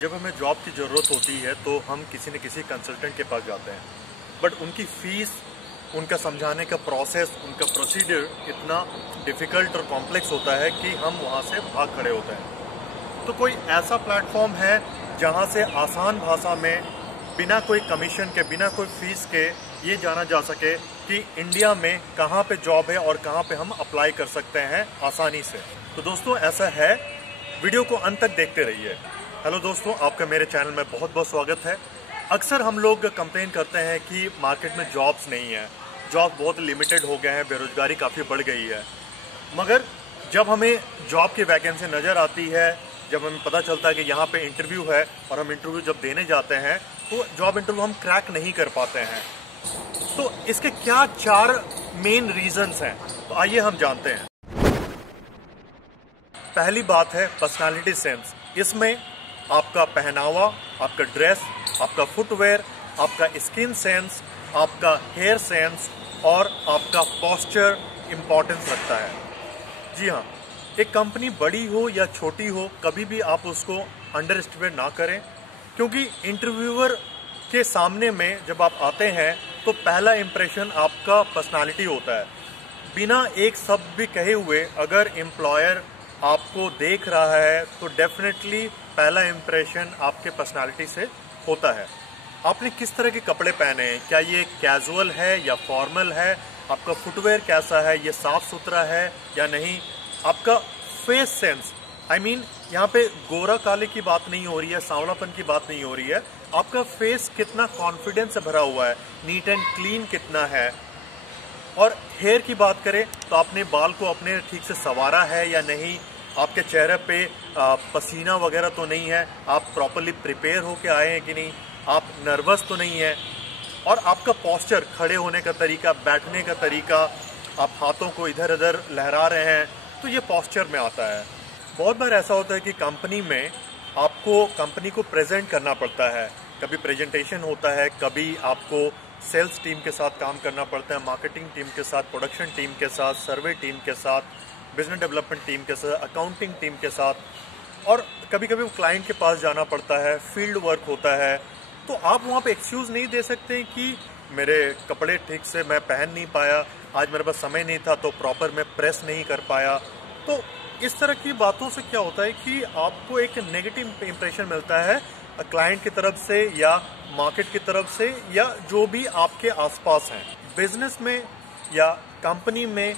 जब हमें जॉब की ज़रूरत होती है तो हम किसी न किसी कंसल्टेंट के पास जाते हैं, बट उनकी फ़ीस, उनका समझाने का प्रोसेस, उनका प्रोसीजर इतना डिफ़िकल्ट और कॉम्प्लेक्स होता है कि हम वहाँ से भाग खड़े होते हैं। तो कोई ऐसा प्लेटफॉर्म है जहाँ से आसान भाषा में, बिना कोई कमीशन के, बिना कोई फ़ीस के ये जाना जा सके कि इंडिया में कहाँ पे जॉब है और कहाँ पे हम अप्लाई कर सकते हैं आसानी से। तो दोस्तों ऐसा है, वीडियो को अंत तक देखते रहिए। हेलो दोस्तों, आपका मेरे चैनल में बहुत बहुत स्वागत है। अक्सर हम लोग कंप्लेन करते हैं कि मार्केट में जॉब्स नहीं है, जॉब बहुत लिमिटेड हो गए हैं, बेरोजगारी काफ़ी बढ़ गई है। मगर जब हमें जॉब की वैकेंसी नज़र आती है, जब हमें पता चलता है कि यहाँ पे इंटरव्यू है और हम इंटरव्यू जब देने जाते हैं तो जॉब इंटरव्यू हम क्रैक नहीं कर पाते हैं। तो इसके क्या 4 मेन रीजंस हैं, तो आइए हम जानते हैं। पहली बात है पर्सनालिटी सेंस। इसमें आपका पहनावा, आपका ड्रेस, आपका फुटवेयर, आपका स्किन सेंस, आपका हेयर सेंस और आपका पोस्चर इंपॉर्टेंस रखता है। जी हाँ, एक कंपनी बड़ी हो या छोटी हो, कभी भी आप उसको अंडर एस्टिमेट ना करें, क्योंकि इंटरव्यूअर के सामने में जब आप आते हैं तो पहला इंप्रेशन आपका पर्सनालिटी होता है। बिना एक शब्द भी कहे हुए अगर एम्प्लॉयर आपको देख रहा है तो डेफिनेटली पहला इंप्रेशन आपके पर्सनालिटी से होता है। आपने किस तरह के कपड़े पहने हैं, क्या ये कैजुअल है या फॉर्मल है, आपका फुटवेयर कैसा है, ये साफ सुथरा है या नहीं, आपका फेस सेंस, यहाँ पे गोरा काले की बात नहीं हो रही है, सांवलापन की बात नहीं हो रही है, आपका फेस कितना कॉन्फिडेंस से भरा हुआ है, नीट एंड क्लीन कितना है। और हेयर की बात करें तो आपने बाल को अपने ठीक से संवारा है या नहीं, आपके चेहरे पे पसीना वगैरह तो नहीं है, आप प्रॉपरली प्रिपेयर होके आए हैं कि नहीं, आप नर्वस तो नहीं है, और आपका पोस्चर, खड़े होने का तरीका, बैठने का तरीका, आप हाथों को इधर उधर लहरा रहे हैं, तो ये पोस्चर में आता है। बहुत बार ऐसा होता है कि कंपनी में आपको कंपनी को प्रेजेंट करना पड़ता है, कभी प्रेजेंटेशन होता है, कभी आपको सेल्स टीम के साथ काम करना पड़ता है, मार्केटिंग टीम के साथ, प्रोडक्शन टीम के साथ, सर्वे टीम के साथ, बिजनेस डेवलपमेंट टीम के साथ, अकाउंटिंग टीम के साथ, और कभी कभी क्लाइंट के पास जाना पड़ता है, फील्ड वर्क होता है। तो आप वहाँ पे एक्सक्यूज़ नहीं दे सकते कि मेरे कपड़े ठीक से मैं पहन नहीं पाया, आज मेरे पास समय नहीं था तो प्रॉपर मैं प्रेस नहीं कर पाया। तो इस तरह की बातों से क्या होता है कि आपको एक नेगेटिव इंप्रेशन मिलता है क्लाइंट की तरफ से या मार्केट की तरफ से या जो भी आपके आसपास हैं। बिजनेस में या कंपनी में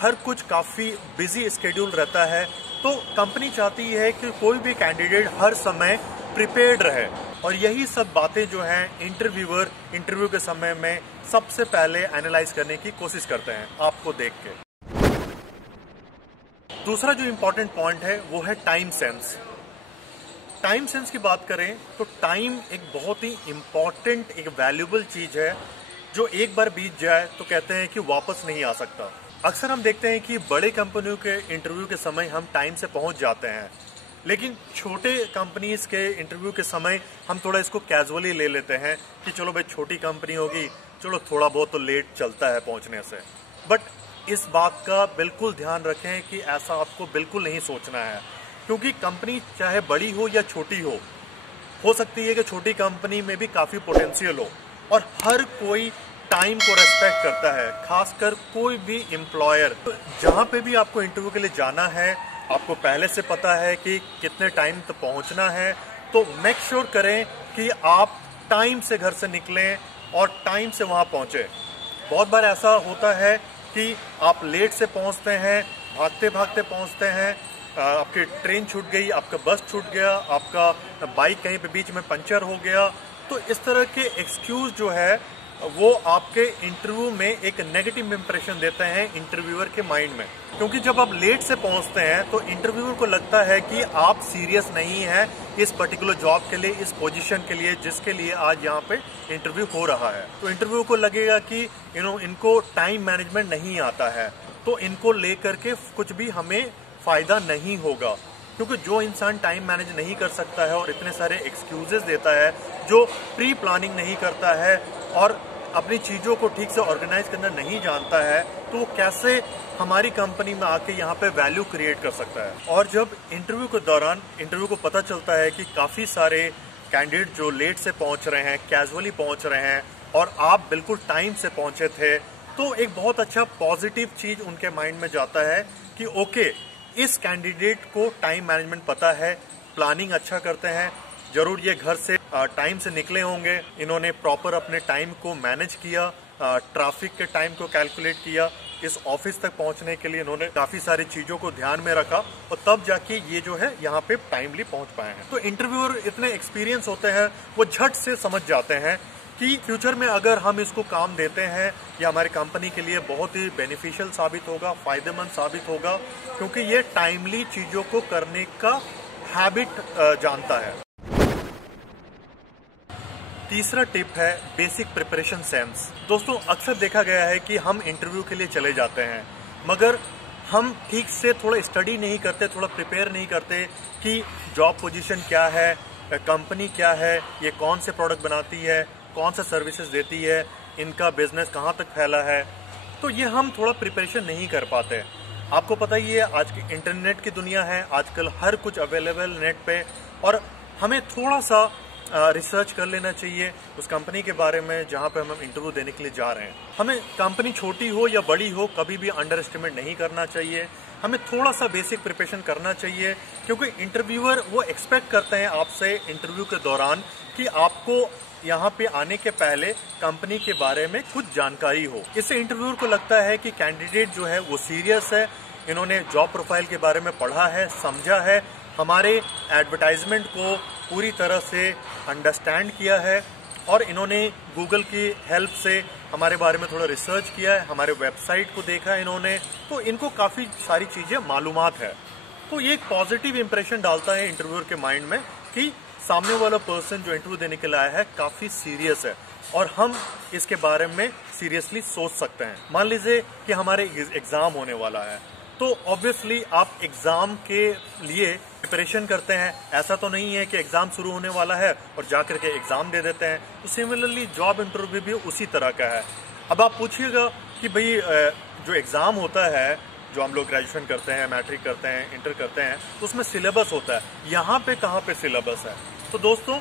हर कुछ काफ़ी बिजी स्केड्यूल रहता है, तो कंपनी चाहती है कि कोई भी कैंडिडेट हर समय प्रिपेयर्ड रहे, और यही सब बातें जो हैं इंटरव्यूअर इंटरव्यू के समय में सबसे पहले एनालाइज करने की कोशिश करते हैं आपको देख के। दूसरा जो इम्पोर्टेंट पॉइंट है वो है टाइम सेंस। टाइम सेंस की बात करें तो टाइम एक बहुत ही इम्पॉर्टेंट, एक वैल्यूबल चीज़ है जो एक बार बीत जाए तो कहते हैं कि वापस नहीं आ सकता। अक्सर हम देखते हैं कि बड़े कंपनियों के इंटरव्यू के समय हम टाइम से पहुंच जाते हैं, लेकिन छोटे कंपनीज के इंटरव्यू के समय हम थोड़ा इसको कैजुअली ले लेते हैं कि चलो भाई छोटी कंपनी होगी, चलो थोड़ा बहुत तो लेट चलता है पहुंचने से। बट इस बात का बिल्कुल ध्यान रखें कि ऐसा आपको बिल्कुल नहीं सोचना है, क्योंकि कंपनी चाहे बड़ी हो या छोटी हो सकती है कि छोटी कंपनी में भी काफ़ी पोटेंशियल हो, और हर कोई टाइम को रेस्पेक्ट करता है, खासकर कोई भी एम्प्लॉयर। तो जहाँ पे भी आपको इंटरव्यू के लिए जाना है, आपको पहले से पता है कि कितने टाइम तक पहुँचना है, तो मेक श्योर करें कि आप टाइम से घर से निकलें और टाइम से वहाँ पहुँचें। बहुत बार ऐसा होता है कि आप लेट से पहुँचते हैं, भागते भागते पहुँचते हैं, आपकी ट्रेन छूट गई, आपका बस छूट गया, आपका बाइक कहीं पे बीच में पंचर हो गया। तो इस तरह के एक्सक्यूज जो है वो आपके इंटरव्यू में एक नेगेटिव इंप्रेशन देते हैं इंटरव्यूअर के माइंड में, क्योंकि जब आप लेट से पहुंचते हैं तो इंटरव्यूअर को लगता है कि आप सीरियस नहीं हैं इस पर्टिकुलर जॉब के लिए, इस पोजीशन के लिए जिसके लिए आज यहाँ पे इंटरव्यू हो रहा है। तो इंटरव्यू को लगेगा कि इनको टाइम मैनेजमेंट नहीं आता है, तो इनको लेकर के कुछ भी हमें फायदा नहीं होगा, क्योंकि जो इंसान टाइम मैनेज नहीं कर सकता है और इतने सारे एक्सक्यूजेस देता है, जो प्री प्लानिंग नहीं करता है और अपनी चीज़ों को ठीक से ऑर्गेनाइज करना नहीं जानता है तो वो कैसे हमारी कंपनी में आके यहाँ पे वैल्यू क्रिएट कर सकता है। और जब इंटरव्यू के दौरान इंटरव्यू को पता चलता है कि काफ़ी सारे कैंडिडेट जो लेट से पहुँच रहे हैं, कैजुअली पहुँच रहे हैं और आप बिल्कुल टाइम से पहुँचे थे, तो एक बहुत अच्छा पॉजिटिव चीज़ उनके माइंड में जाता है कि ओके, इस कैंडिडेट को टाइम मैनेजमेंट पता है, प्लानिंग अच्छा करते हैं, जरूर ये घर से टाइम से निकले होंगे, इन्होंने प्रॉपर अपने टाइम को मैनेज किया, ट्रैफिक के टाइम को कैलकुलेट किया, इस ऑफिस तक पहुंचने के लिए इन्होंने काफी सारी चीजों को ध्यान में रखा और तब जाके ये जो है यहाँ पे टाइमली पहुंच पाए हैं। तो इंटरव्यूअर इतने एक्सपीरियंस होते हैं, वो झट से समझ जाते हैं कि फ्यूचर में अगर हम इसको काम देते हैं ये हमारी कंपनी के लिए बहुत ही बेनिफिशियल साबित होगा, फायदेमंद साबित होगा, क्योंकि ये टाइमली चीजों को करने का हैबिट जानता है। तीसरा टिप है बेसिक प्रिपरेशन सेंस। दोस्तों, अक्सर देखा गया है कि हम इंटरव्यू के लिए चले जाते हैं मगर हम ठीक से थोड़ा स्टडी नहीं करते, थोड़ा प्रिपेयर नहीं करते कि जॉब पोजीशन क्या है, कंपनी क्या है, ये कौन से प्रोडक्ट बनाती है, कौन सा सर्विसेज देती है, इनका बिजनेस कहाँ तक फैला है। तो ये हम थोड़ा प्रिपरेशन नहीं कर पाते। आपको पता ही है आज की इंटरनेट की दुनिया है, आजकल हर कुछ अवेलेबल नेट पे, और हमें थोड़ा सा रिसर्च कर लेना चाहिए उस कंपनी के बारे में जहां पे हम इंटरव्यू देने के लिए जा रहे हैं। हमें कंपनी छोटी हो या बड़ी हो कभी भी अंडर एस्टिमेट नहीं करना चाहिए। हमें थोड़ा सा बेसिक प्रिपरेशन करना चाहिए क्योंकि इंटरव्यूअर वो एक्सपेक्ट करते हैं आपसे इंटरव्यू के दौरान कि आपको यहाँ पे आने के पहले कंपनी के बारे में कुछ जानकारी हो। इससे इंटरव्यूअर को लगता है कि कैंडिडेट जो है वो सीरियस है, इन्होंने जॉब प्रोफाइल के बारे में पढ़ा है, समझा है, हमारे एडवर्टाइजमेंट को पूरी तरह से अंडरस्टैंड किया है और इन्होंने गूगल की हेल्प से हमारे बारे में थोड़ा रिसर्च किया है, हमारे वेबसाइट को देखा है इन्होंने, तो इनको काफ़ी सारी चीज़ें मालूमात है। तो ये एक पॉजिटिव इंप्रेशन डालता है इंटरव्यूअर के माइंड में कि सामने वाला पर्सन जो इंटरव्यू देने के लिए आया है काफ़ी सीरियस है और हम इसके बारे में सीरियसली सोच सकते हैं। मान लीजिए कि हमारे एग्ज़ाम होने वाला है तो ऑब्वियसली आप एग्जाम के लिए प्रिपरेशन करते हैं। ऐसा तो नहीं है कि एग्जाम शुरू होने वाला है और जाकर के एग्जाम दे देते हैं। तो सिमिलरली जॉब इंटरव्यू भी उसी तरह का है। अब आप पूछिएगा कि भाई जो एग्जाम होता है, जो हम लोग ग्रेजुएशन करते हैं, मैट्रिक करते हैं, इंटर करते हैं, तो उसमें सिलेबस होता है। यहाँ पे कहाँ पे सिलेबस है? तो दोस्तों,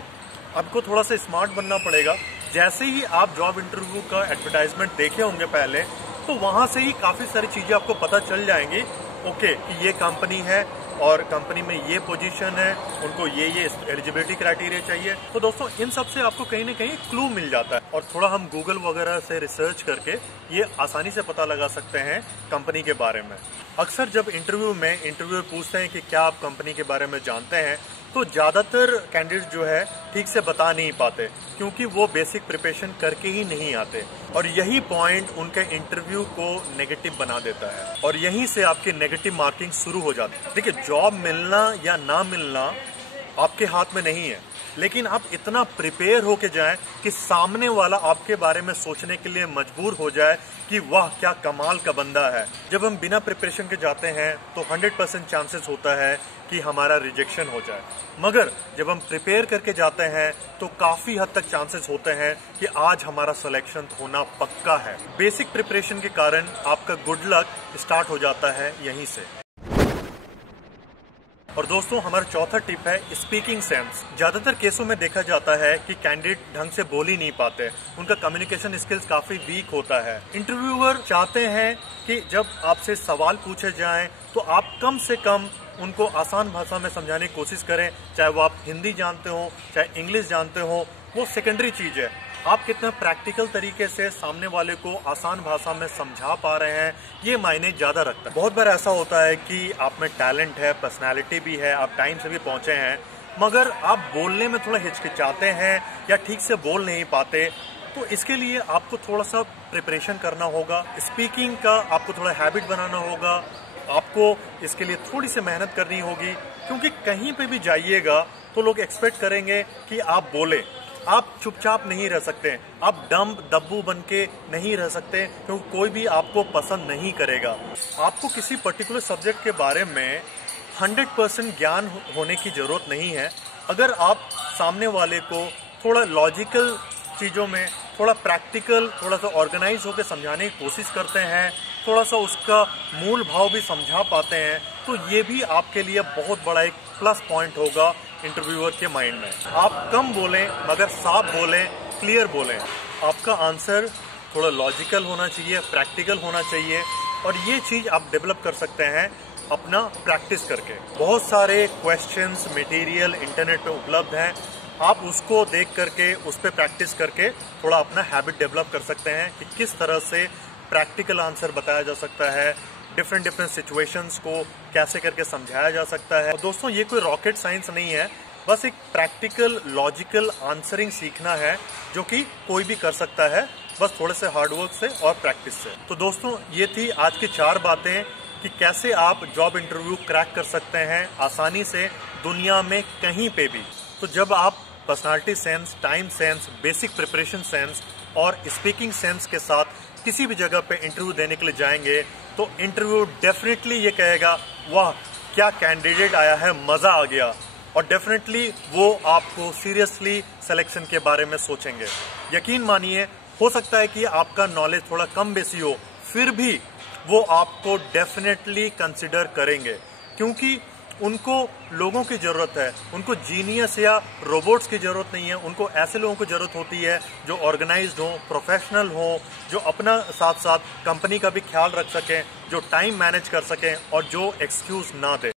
आपको थोड़ा सा स्मार्ट बनना पड़ेगा। जैसे ही आप जॉब इंटरव्यू का एडवर्टाइजमेंट देखे होंगे पहले, तो वहां से ही काफी सारी चीजें आपको पता चल जाएंगी। ओके, कि ये कंपनी है और कंपनी में ये पोजीशन है, उनको ये एलिजिबिलिटी क्राइटेरिया चाहिए। तो दोस्तों, इन सब से आपको कहीं ना कहीं क्लू मिल जाता है और थोड़ा हम गूगल वगैरह से रिसर्च करके ये आसानी से पता लगा सकते हैं कंपनी के बारे में। अक्सर जब इंटरव्यू में इंटरव्यूअर पूछते हैं कि क्या आप कंपनी के बारे में जानते हैं, तो ज्यादातर कैंडिडेट जो है ठीक से बता नहीं पाते क्योंकि वो बेसिक प्रिपरेशन करके ही नहीं आते और यही पॉइंट उनके इंटरव्यू को नेगेटिव बना देता है और यहीं से आपकी नेगेटिव मार्किंग शुरू हो जाती है। देखिए, जॉब मिलना या ना मिलना आपके हाथ में नहीं है, लेकिन आप इतना प्रिपेयर होके जाएं कि सामने वाला आपके बारे में सोचने के लिए मजबूर हो जाए कि वाह, क्या कमाल का बंदा है। जब हम बिना प्रिपरेशन के जाते हैं तो 100% चांसेस होता है कि हमारा रिजेक्शन हो जाए, मगर जब हम प्रिपेयर करके जाते हैं तो काफी हद तक चांसेस होते हैं कि आज हमारा सिलेक्शन होना पक्का है। बेसिक प्रिपरेशन के कारण आपका गुड लक स्टार्ट हो जाता है यहीं से। और दोस्तों, हमारा चौथा टिप है स्पीकिंग सेंस। ज्यादातर केसों में देखा जाता है कि कैंडिडेट ढंग से बोल ही नहीं पाते, उनका कम्युनिकेशन स्किल्स काफी वीक होता है। इंटरव्यूअर चाहते हैं कि जब आपसे सवाल पूछे जाएं तो आप कम से कम उनको आसान भाषा में समझाने की कोशिश करें, चाहे वो आप हिंदी जानते हो, चाहे इंग्लिश जानते हो, वो सेकेंडरी चीज है। आप कितना प्रैक्टिकल तरीके से सामने वाले को आसान भाषा में समझा पा रहे हैं, ये मायने ज्यादा रखता है। बहुत बार ऐसा होता है कि आप में टैलेंट है, पर्सनालिटी भी है, आप टाइम से भी पहुंचे हैं, मगर आप बोलने में थोड़ा हिचकिचाते हैं या ठीक से बोल नहीं पाते। तो इसके लिए आपको थोड़ा सा प्रिपरेशन करना होगा, स्पीकिंग का आपको थोड़ा हैबिट बनाना होगा, आपको इसके लिए थोड़ी सी मेहनत करनी होगी, क्योंकि कहीं पे भी जाइएगा तो लोग एक्सपेक्ट करेंगे कि आप बोले। आप चुपचाप नहीं रह सकते, आप डम दब्बू बन के नहीं रह सकते, क्योंकि कोई भी आपको पसंद नहीं करेगा। आपको किसी पर्टिकुलर सब्जेक्ट के बारे में 100% ज्ञान होने की जरूरत नहीं है। अगर आप सामने वाले को थोड़ा लॉजिकल चीज़ों में, थोड़ा प्रैक्टिकल, थोड़ा सा ऑर्गेनाइज होकर समझाने की कोशिश करते हैं, थोड़ा सा उसका मूल भाव भी समझा पाते हैं, तो ये भी आपके लिए बहुत बड़ा एक प्लस पॉइंट होगा इंटरव्यूअर के माइंड में। आप कम बोलें मगर साफ बोलें, क्लियर बोलें। आपका आंसर थोड़ा लॉजिकल होना चाहिए, प्रैक्टिकल होना चाहिए, और ये चीज़ आप डेवलप कर सकते हैं अपना प्रैक्टिस करके। बहुत सारे क्वेश्चंस मटेरियल इंटरनेट पे उपलब्ध हैं, आप उसको देख करके उस पर प्रैक्टिस करके थोड़ा अपना हैबिट डेवलप कर सकते हैं कि किस तरह से प्रैक्टिकल आंसर बताया जा सकता है, डिफरेंट सिचुएशंस को कैसे करके समझाया जा सकता है। और दोस्तों ये कोई रॉकेट साइंस नहीं है, बस एक प्रैक्टिकल लॉजिकल आंसरिंग सीखना है जो कि कोई भी कर सकता है, बस थोड़े से हार्डवर्क से और प्रैक्टिस से। तो दोस्तों ये थी आज की 4 बातें कि कैसे आप जॉब इंटरव्यू क्रैक कर सकते हैं आसानी से दुनिया में कहीं पे भी। तो जब आप personality sense, time sense, basic preparation sense और स्पीकिंग सेंस के साथ किसी भी जगह पे इंटरव्यू देने के लिए जाएंगे तो इंटरव्यू डेफिनेटली ये कहेगा वाह क्या कैंडिडेट आया है, मजा आ गया, और डेफिनेटली वो आपको सीरियसली सिलेक्शन के बारे में सोचेंगे। यकीन मानिए, हो सकता है कि आपका नॉलेज थोड़ा कम बेसी हो, फिर भी वो आपको डेफिनेटली कंसिडर करेंगे, क्योंकि उनको लोगों की जरूरत है, उनको जीनियस या रोबोट्स की जरूरत नहीं है, उनको ऐसे लोगों की जरूरत होती है जो ऑर्गेनाइज्ड हो, प्रोफेशनल हो, जो अपना साथ साथ कंपनी का भी ख्याल रख सकें, जो टाइम मैनेज कर सकें और जो एक्सक्यूज ना दे।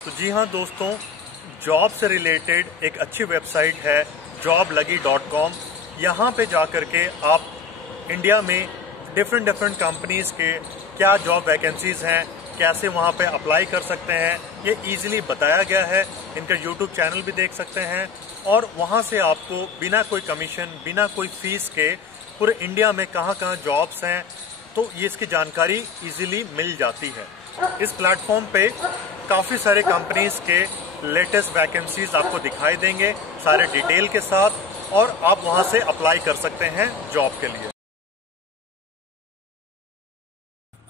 तो जी हाँ दोस्तों, जॉब से रिलेटेड एक अच्छी वेबसाइट है joblagi.com। यहाँ पे जाकर के आप इंडिया में डिफरेंट कंपनीज के क्या जॉब वैकेंसीज हैं, कैसे वहाँ पे अप्लाई कर सकते हैं, ये इजीली बताया गया है। इनका यूट्यूब चैनल भी देख सकते हैं, और वहाँ से आपको बिना कोई कमीशन, बिना कोई फीस के पूरे इंडिया में कहाँ जॉब्स हैं, तो ये इसकी जानकारी इजीली मिल जाती है। इस प्लेटफॉर्म पे काफ़ी सारे कंपनीज के लेटेस्ट वैकेंसीज आपको दिखाई देंगे सारे डिटेल के साथ, और आप वहाँ से अप्लाई कर सकते हैं जॉब के लिए।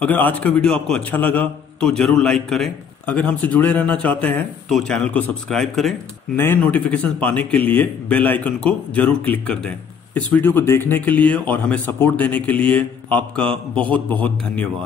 अगर आज का वीडियो आपको अच्छा लगा तो जरूर लाइक करें। अगर हमसे जुड़े रहना चाहते हैं तो चैनल को सब्सक्राइब करें। नए नोटिफिकेशन पाने के लिए बेल आइकन को जरूर क्लिक कर दें। इस वीडियो को देखने के लिए और हमें सपोर्ट देने के लिए आपका बहुत बहुत धन्यवाद।